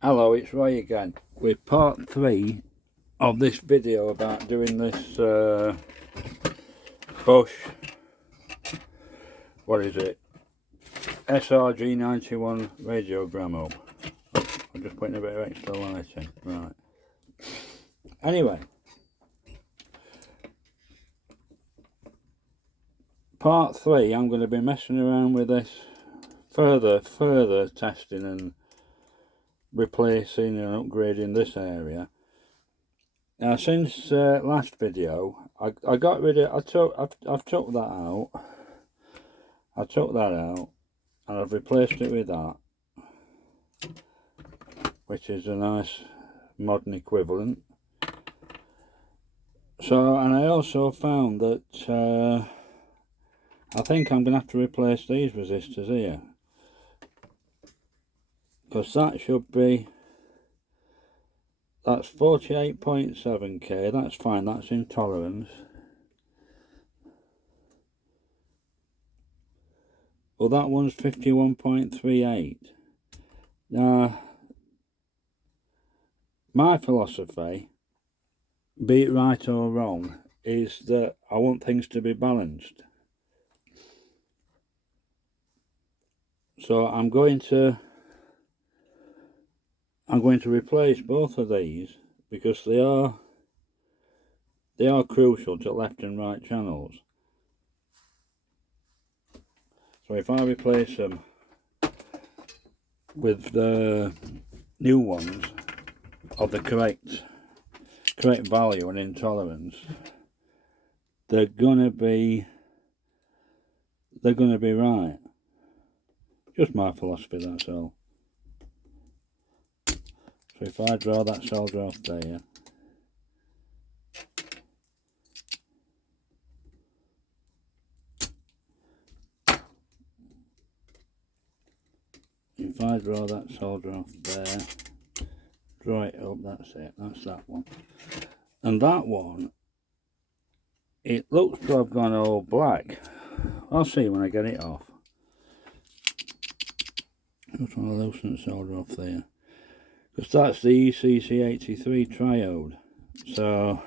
Hello, it's Roy again with part 3 of this video about doing this Bosch, what is it, srg91 radiogram up. I'm just putting a bit of extra light in, right. Anyway, part 3 I'm going to be messing around with this further testing and replacing and upgrading this area. Now, since last video, I got rid of, I've took that out. I took that out and I've replaced it with that, which is a nice modern equivalent. So, and I also found that I think I'm going to have to replace these resistors here, because that should be, that's 48.7k, that's fine, that's in tolerance. Well, that one's 51.38. Now, my philosophy, be it right or wrong, is that I want things to be balanced. So I'm going to replace both of these because they are crucial to left and right channels. So if I replace them with the new ones of the correct value and intolerance, they're gonna be right. Just my philosophy, that's all. So if I draw that solder off there, if I draw that solder off there, draw it up, that's it, that's that one. And that one, it looks to have gone all black. I'll see when I get it off. Just want to loosen the solder off there, because that's the ECC83 triode. So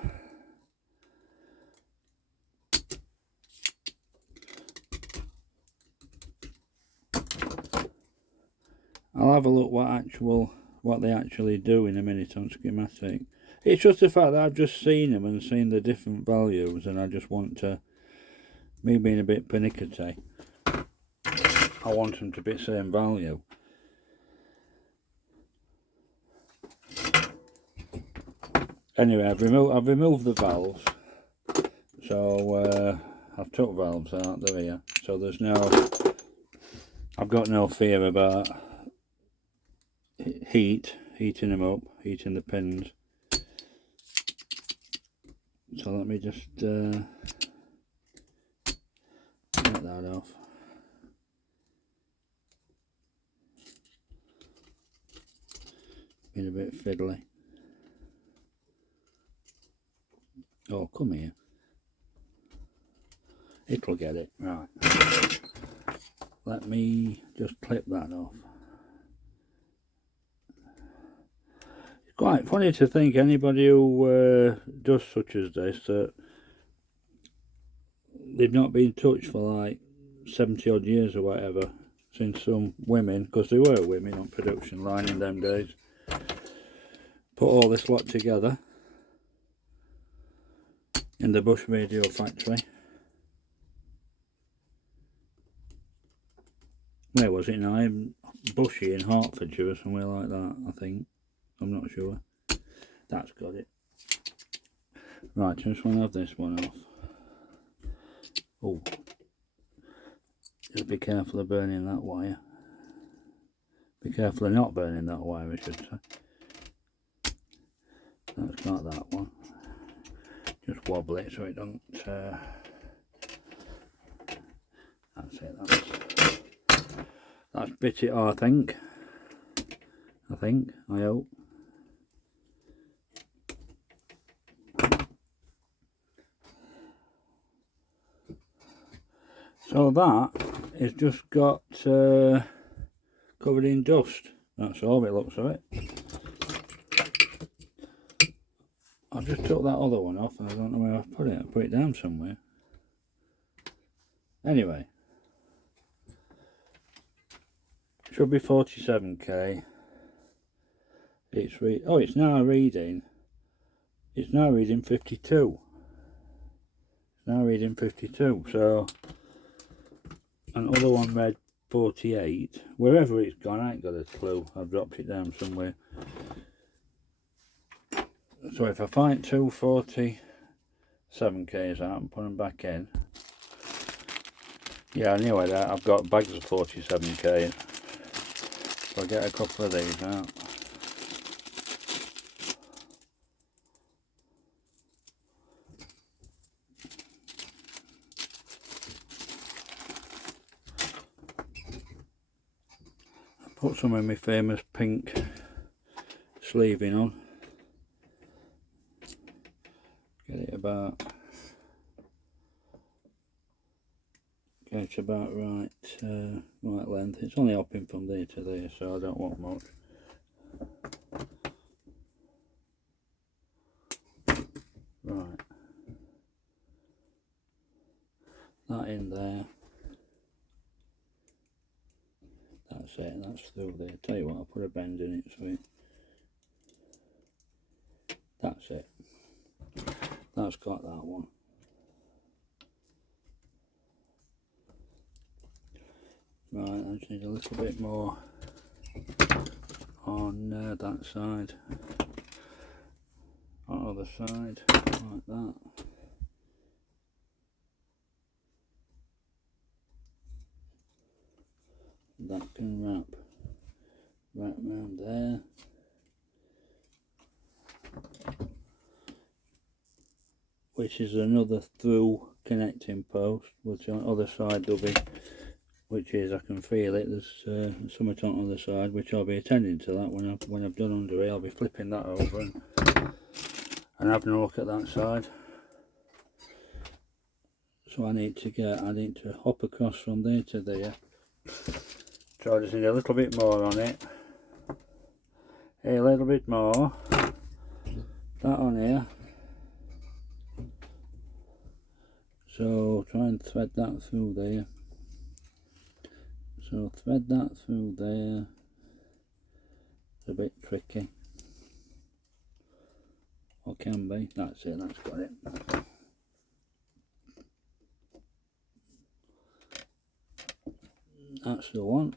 I'll have a look what they actually do in a minute on schematic. It's just the fact that I've just seen them and seen the different values, and I just want to, me being a bit pernickety, I want them to be the same value. Anyway, I've removed the valves, so I've took valves out, they're here, so I've got no fear about heating them up, heating the pins. So let me just get that off. Been a bit fiddly. Oh, come here. It'll get it. Right. Let me just clip that off. It's quite funny to think anybody who does such as this, that they've not been touched for like 70 odd years or whatever, since some women, because they were women on production line in them days, put all this lot together in the Bush radio factory. Where was it now? Bushy in Hertfordshire or somewhere like that, I think. I'm not sure. That's got it. Right, I just want to have this one off. Oh, just be careful of burning that wire. Be careful of not burning that wire, I should say. That's not that one. Just wobble it so it don't. That's it. That's bit it, I think. I hope. So that is just got covered in dust. That's all it looks of it. I just took that other one off and I don't know where I've put it. I put it down somewhere. Anyway, should be 47k. It's now reading 52. It's now reading 52. So another one read 48. Wherever it's gone, I ain't got a clue. I've dropped it down somewhere. So if I find 247k's out and put them back in, yeah, anyway, I've got bags of 47k. So I'll get a couple of these out. I put some of my famous pink sleeving on. Get it about right right length. It's only hopping from there to there, so I don't want much. Right, that in there. That's it, that's through there. Tell you what, I'll put a bend in it so that's it. That's got that one. Right, I just need a little bit more on that side. On the other side, like that. That can wrap around there. Which is another through connecting post, which on the other side will be, which is, I can feel it, there's something on the other side, which I'll be attending to that when I've done under here. I'll be flipping that over and having a look at that side. So I need to hop across from there to there. So I just need a little bit more on it. A little bit more. That on here. So try and thread that through there. So thread that through there. It's a bit tricky. Or can be. That's it, that's got it. That's the one.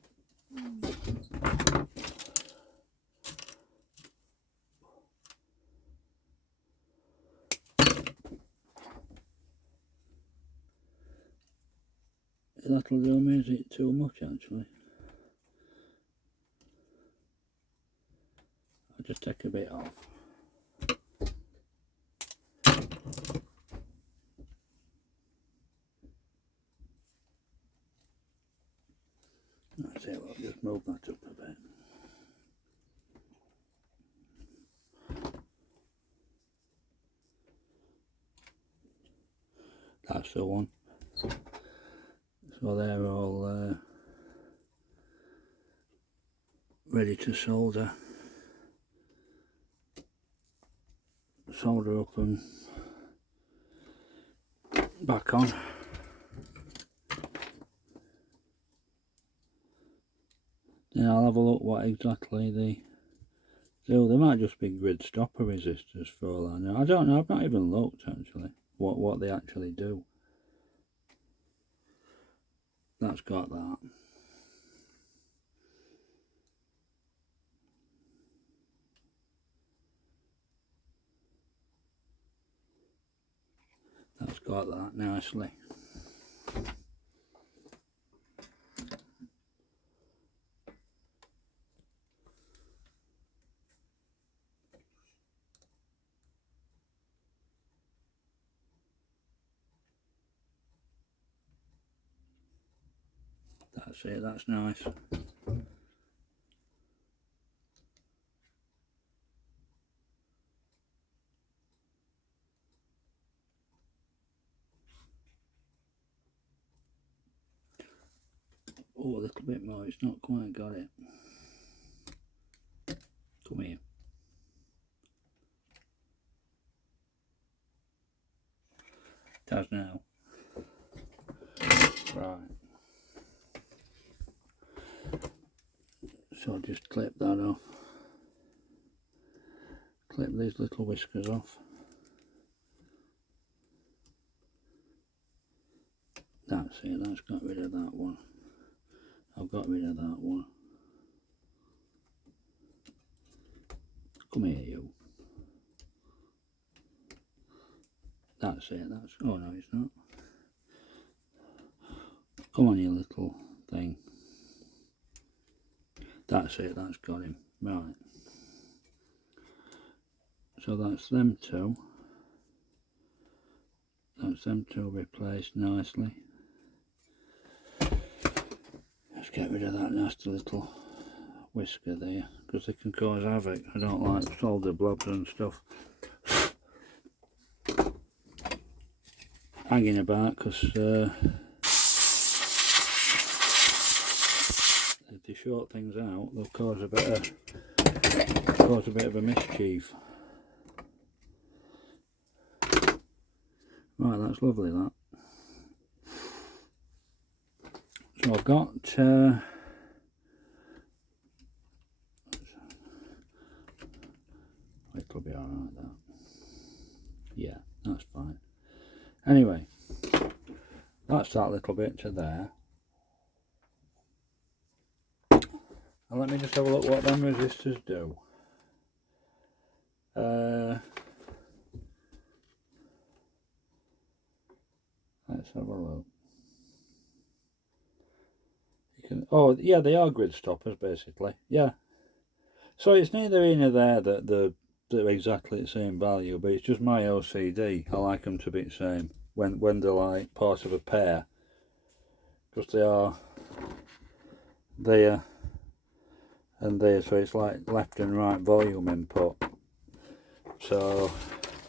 That'll do me, is it too much actually? I'll just take a bit off. That's it, I'll just move that up a bit. That's the one. So they're all ready to solder up and back on. Then I'll have a look what exactly they do. They might just be grid stopper resistors for all I know. I don't know, I've not even looked actually what they actually do. That's got that. That's got that nicely. That's it, that's nice. Oh, a little bit more, it's not quite got it. Come here. It has now. Right. So I'll just clip that off. Clip these little whiskers off. That's it, that's got rid of that one. I've got rid of that one. Come here, you. That's it, that's... Oh no, it's not. Come on, you little thing. That's it, that's got him. Right. So that's them two. That's them two replaced nicely. Let's get rid of that nasty little whisker there, because they can cause havoc. I don't like solder blobs and stuff hanging about, because if they short things out, they'll cause a bit of a mischief. Right, that's lovely, that. So I've got it'll be alright, that. Yeah, that's fine. Anyway, that's that little bit to there. And let me just have a look what them resistors do. Let's have a look. You can, oh yeah, they are grid stoppers basically. Yeah. So it's neither here nor there that they're exactly the same value, but it's just my OCD. I like them to be the same when they're like part of a pair, because they are there and there, so it's like left and right volume input. So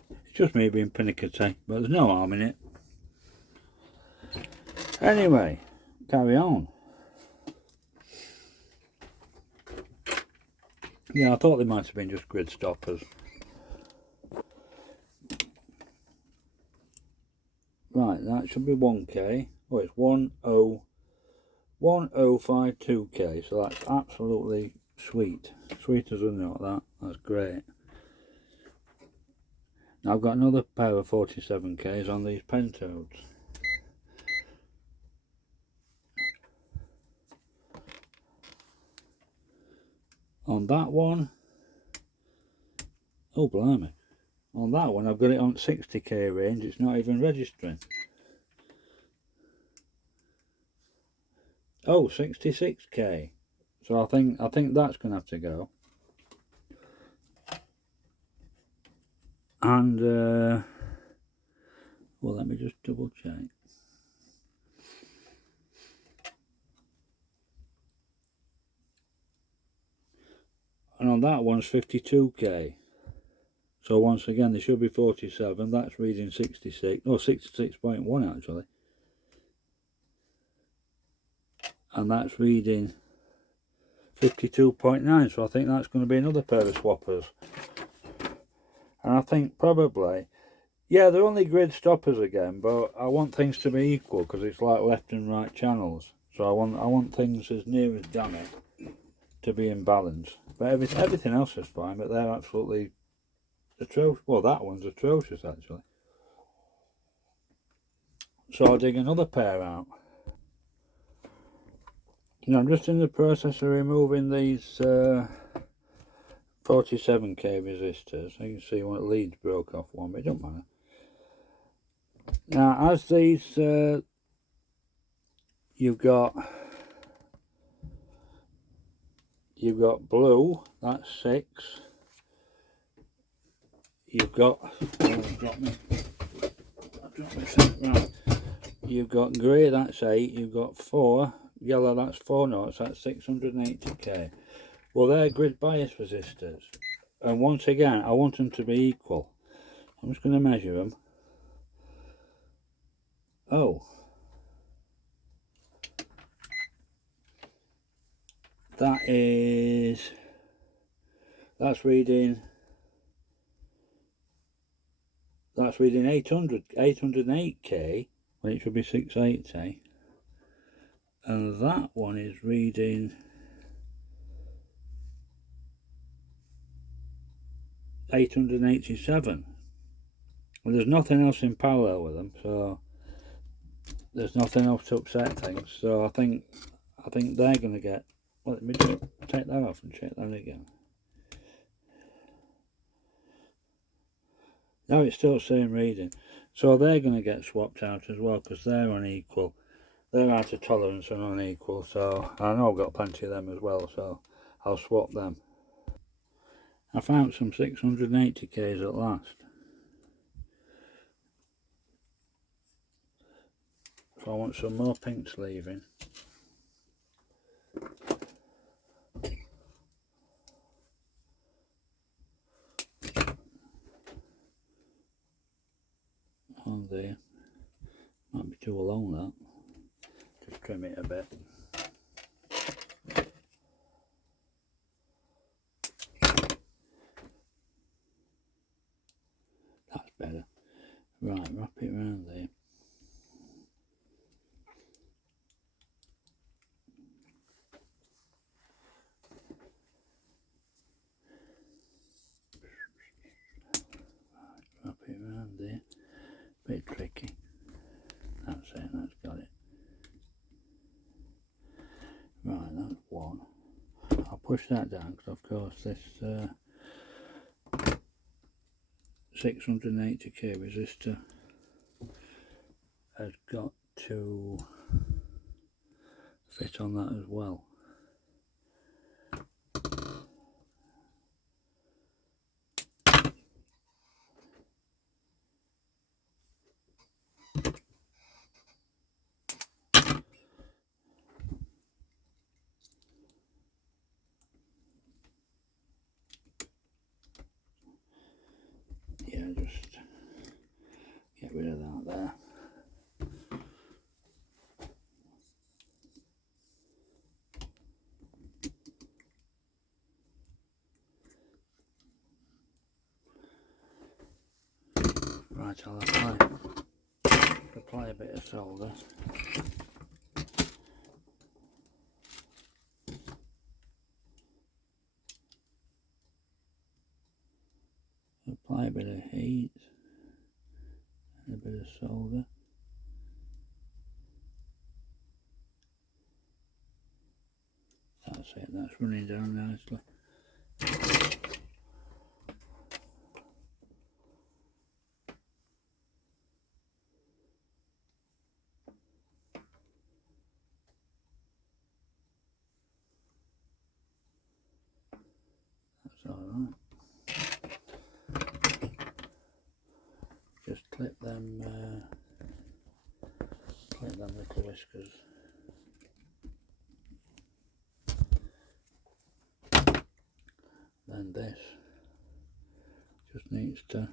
it's just me being pernickety, but there's no harm in it. Anyway, carry on. Yeah, I thought they might have been just grid stoppers. Right, that should be 1k. Oh, it's 1052k, so that's absolutely sweet. Sweet as a nut, that's great. Now I've got another pair of 47k's on these pentodes. On that one, oh blimey, on that one I've got it on 60k range, it's not even registering. Oh, 66k. So I think that's gonna have to go. And well, let me just double check. And on that one's 52k. So once again, there should be 47. That's reading 66. Oh, 66.1 actually. And that's reading 52.9. So I think that's going to be another pair of swappers. And I think probably, yeah, they're only grid stoppers again, but I want things to be equal because it's like left and right channels. So I want things as near as damn it to be in balance. But everything else is fine, but they're absolutely atrocious. Well, that one's atrocious actually. So I'll dig another pair out. Now I'm just in the process of removing these 47k resistors. You can see one leads broke off one, but it don't matter. Now as these you've got blue, that's 6. You've got right. You've got grey, that's 8. You've got 4. Yellow, that's 4 knots. That's 680k. Well, they're grid bias resistors, and once again, I want them to be equal. I'm just going to measure them. Oh, that's reading that's reading 808k when it should be 680, and that one is reading 887. And there's nothing else in parallel with them, so there's nothing else to upset things. So I think they're going to get. Well, let me just take that off and check that again. Now it's still the same reading, so they're going to get swapped out as well because they're unequal. They're out of tolerance and unequal, so I know I've got plenty of them as well, so I'll swap them. I found some 680k's at last. So I want some more pink sleeving. On there. Might be too long that. Just trim it a bit. That's better. Right, wrap it around there. Wrap it around there. Bit tricky. That's it, that's got it. Right, that's one. I'll push that down because of course this 680k resistor has got to fit on that as well. Yeah, just get rid of that there. Right, I'll apply a bit of solder. Apply a bit of heat and a bit of solder. That's it, that's running down nicely. That's alright. Just clip them little whiskers. Then this just needs to.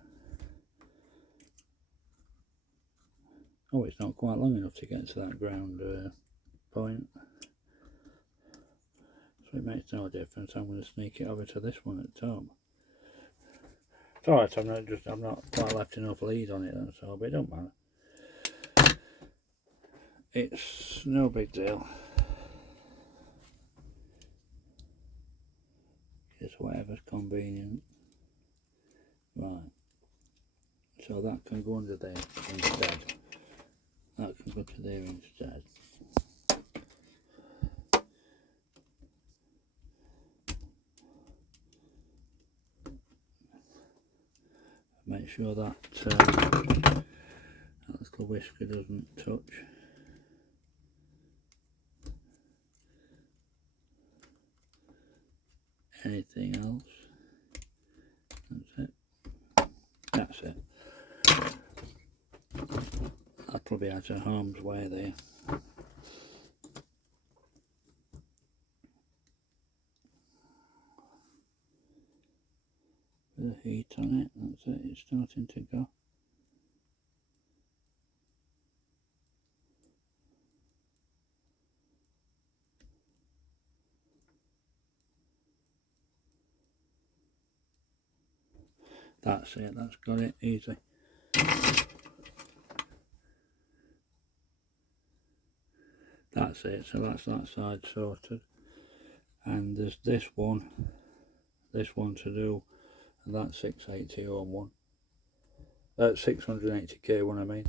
Oh, it's not quite long enough to get to that ground point, so it makes no difference. I'm going to sneak it over to this one at the top. It's alright, I'm not quite left enough lead on it, that's all, but it don't matter. It's no big deal. Just whatever's convenient. Right. So that can go under there instead. That can go to there instead. Make sure that that little whisker doesn't touch. Anything else? That's it. That's it. That'll be out of harm's way there. Bit of heat on it, that's it, it's starting to go. That's it, that's got it, easy. that's it. So that's that side sorted, and there's this one to do, and that's 680 ohm one. 680k one, I mean.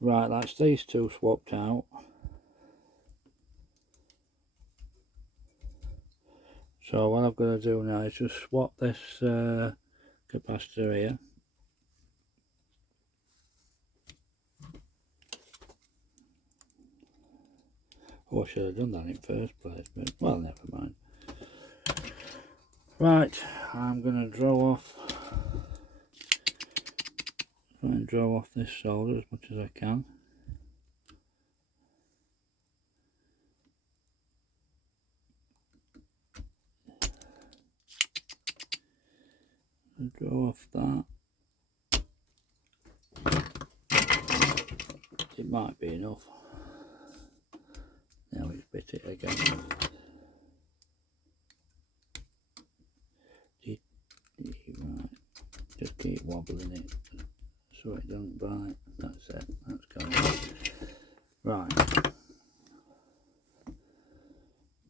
Right, that's these two swapped out. So what I've got to do now is just swap this capacitor here. Oh, I should have done that in first place, but well, never mind. Right, I'm going to try and draw off this solder as much as I can. Draw off that. It might be enough. Now it's bit it again. Right, just keep wobbling it so it doesn't bite. That's it, that's going. Right,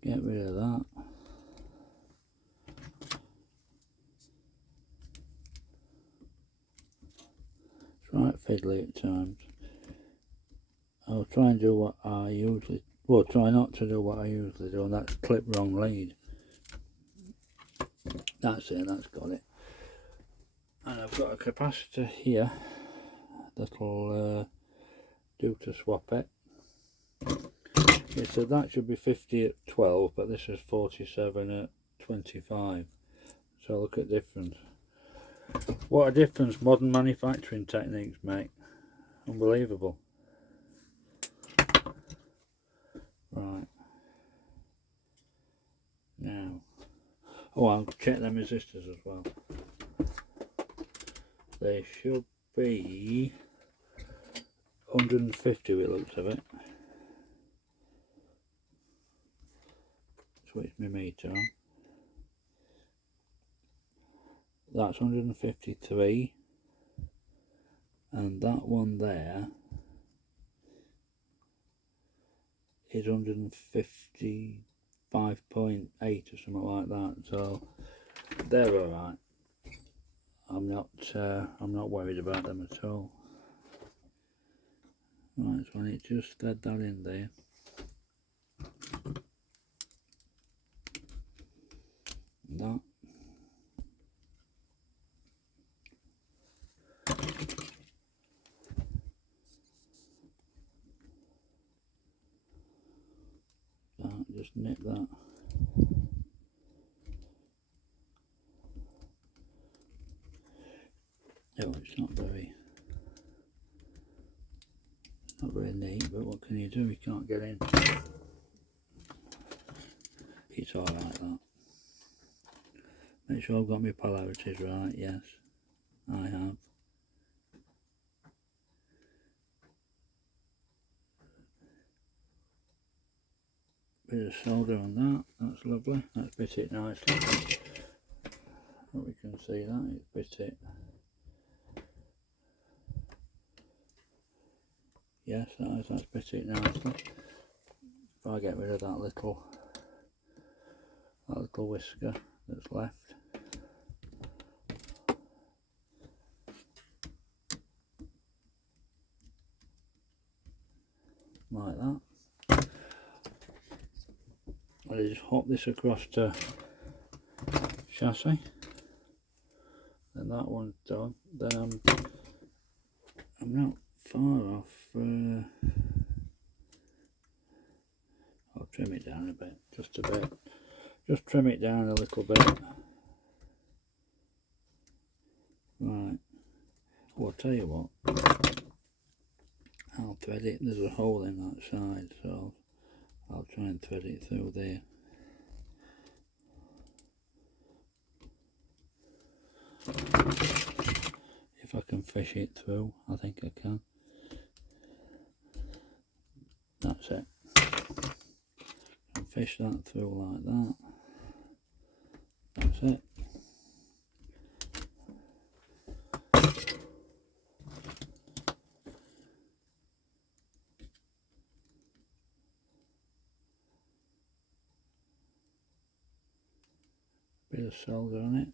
get rid of that. It's right fiddly at times. I'll try and do what I usually, well, try not to do what I usually do, and that's clip wrong lead. That's it, that's got it. And I've got a capacitor here that'll do to swap it. It said that should be 50 at 12, but this is 47 at 25. So look at difference. What a difference modern manufacturing techniques make. Unbelievable. Right. Now, oh, I'll check them resistors as well. They should be 150 with looks of it. Switch my meter on. That's 153, and that one there is 155.8 or something like that. So they're alright. I'm not worried about them at all. Right, so I need to just thread that in there. That. Just nip that. Oh, it's not very neat, but what can you do? You can't get in. It's alright that. Make sure I've got my polarities right. Yes, I have. Bit of solder on that. That's lovely. That's bit it nicely. But we can see that it's bit it. Yes, that's bit it nicely. If I get rid of that little whisker that's left. Like that. I'll just hop this across to chassis. Then that one's done. Then I'm not far off. I'll trim it down a bit, just a bit. Just trim it down a little bit. Right. Well, I'll tell you what. I'll thread it. There's a hole in that side, so I'll try and thread it through there. If I can fish it through, I think I can. That's it. I'll fish that through like that. That's it. Bit of solder on it.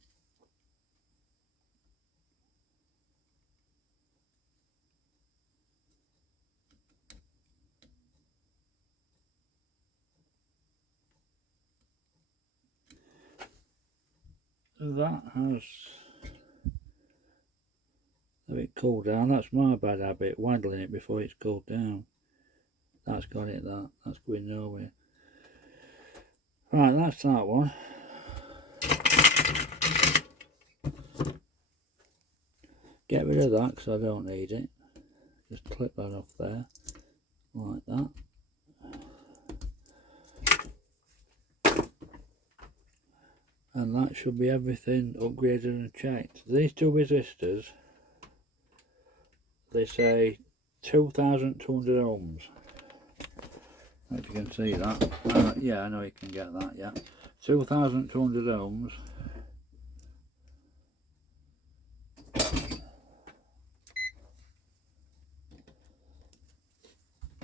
That has let it cool down. That's my bad habit, waddling it before it's cooled down. That's got it, that's going nowhere. Right, that's that one. Get rid of that because I don't need it. Just clip that off there, like that. And that should be everything upgraded and checked. These two resistors, they say 2,200 ohms. If you can see that. Yeah, I know you can get that, yeah. 2,200 ohms.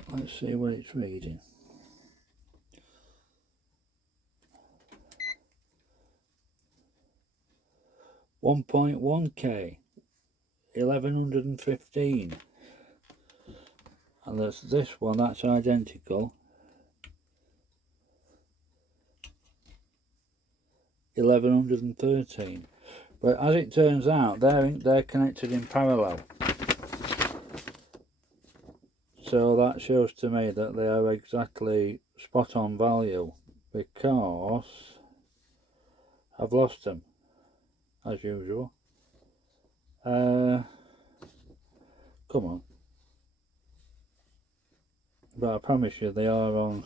Let's see what it's reading. 1.1k, 1115. And there's this one, that's identical. 1113. But as it turns out, they're connected in parallel. So that shows to me that they are exactly spot on value, because I've lost them as usual. Come on. But I promise you they are on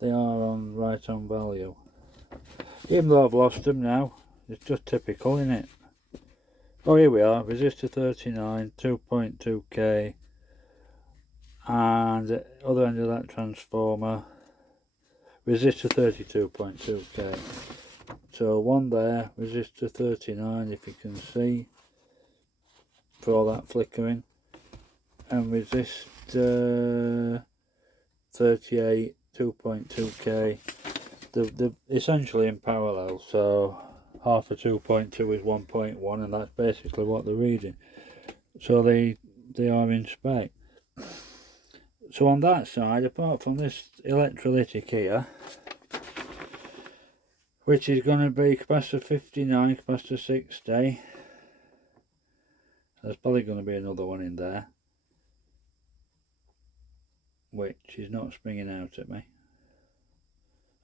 right on value. Even though I've lost them now, it's just typical, isn't it? Oh, here we are, resistor 39, 2.2k, and the other end of that transformer, resistor 32.2k. So one there, resistor 39, if you can see, for all that flickering, and resistor 38, 2.2k. They're essentially in parallel, so half of 2.2 is 1.1, and that's basically what they're reading. So they are in spec. So on that side, apart from this electrolytic here, which is going to be capacitor 59, capacitor 60, there's probably going to be another one in there, which is not springing out at me.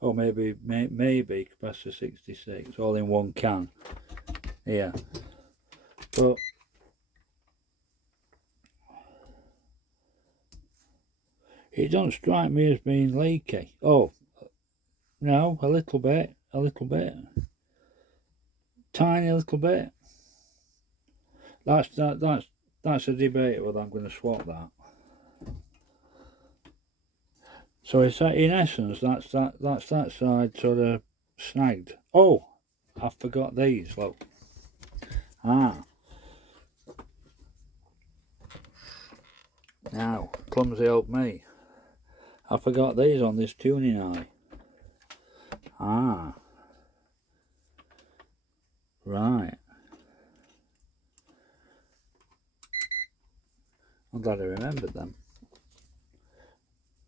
Oh, maybe capacitor 66, all in one can. Yeah. But it don't strike me as being leaky. Oh, no, a little bit. Tiny little bit. That's a debate whether I'm going to swap that. So it's in essence that's that side sort of snagged. Oh, I forgot these. Look. Now, clumsy help me. I forgot these on this tuning eye. Right. I'm glad I remembered them.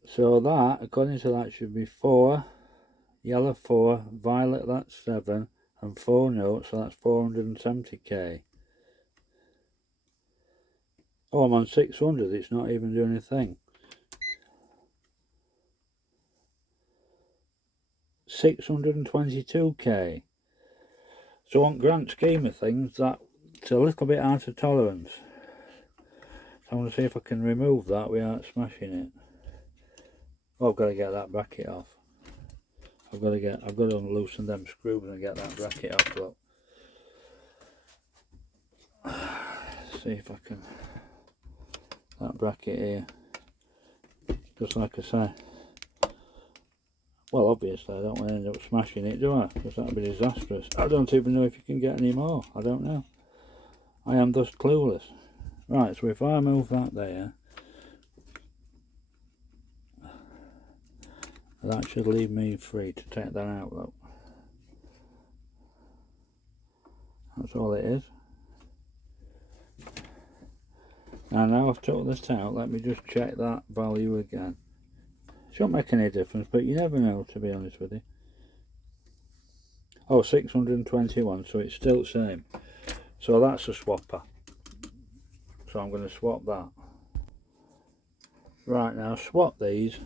So that, according to that, should be 4, yellow 4, violet that's 7, and 4 notes, so that's 470k. Oh, I'm on 600, it's not even doing a thing. 622k. So on grand scheme of things, that's a little bit out of tolerance. So I'm going to see if I can remove that without smashing it. Oh, I've got to get that bracket off. I've got to loosen them screws and get that bracket off. Look. See if I can. That bracket here. Just like I say. Well, obviously I don't want to end up smashing it, do I? Because that would be disastrous. I don't even know if you can get any more. I don't know. I am thus clueless. Right, so if I move that there, that should leave me free to take that out, though. That's all it is. And now I've took this out, let me just check that value again. It shouldn't make any difference, but you never know, to be honest with you. Oh, 621, so it's still the same. So that's a swapper. So I'm going to swap that. Right, now swap these.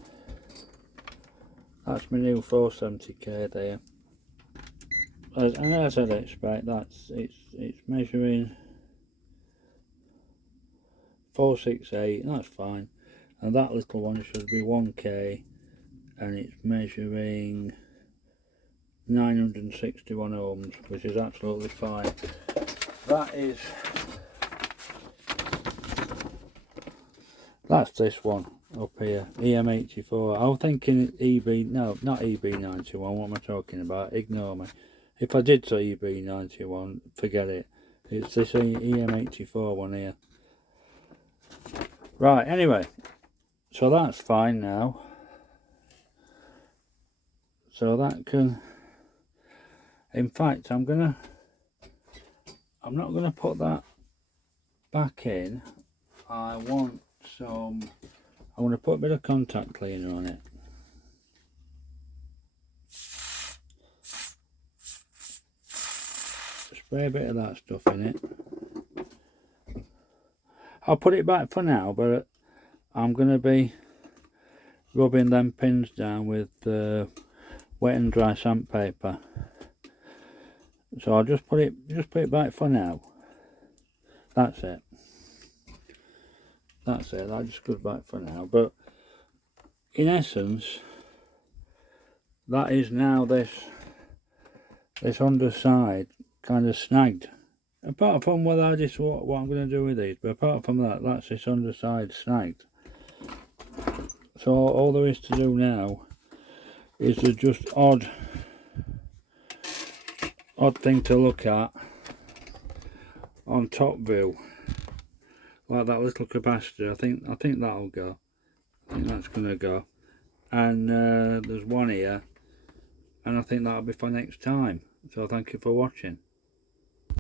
That's my new 470K there. As I'd expect, it's measuring 468, that's fine. And that little one should be 1K, and it's measuring 961 ohms, which is absolutely fine. That's this one up here, EM84. I was thinking no, not EB91, what am I talking about? Ignore me. If I did say EB91, forget it. It's this EM84 one here. Right, anyway, so that's fine now. So that can, in fact, I'm not gonna put that back in. I want to put a bit of contact cleaner on it. Spray a bit of that stuff in it. I'll put it back for now, but I'm going to be rubbing them pins down with wet and dry sandpaper. So I'll just put it back for now. That's it. That just goes back for now. But in essence, that is now this underside kind of snagged. Apart from what I'm going to do with these, but apart from that, that's this underside snagged. So all there is to do now is the just odd thing to look at on top view, like that little capacitor. I think that'll go. I think that's going to go. And there's one here, and I think that'll be for next time. So thank you for watching.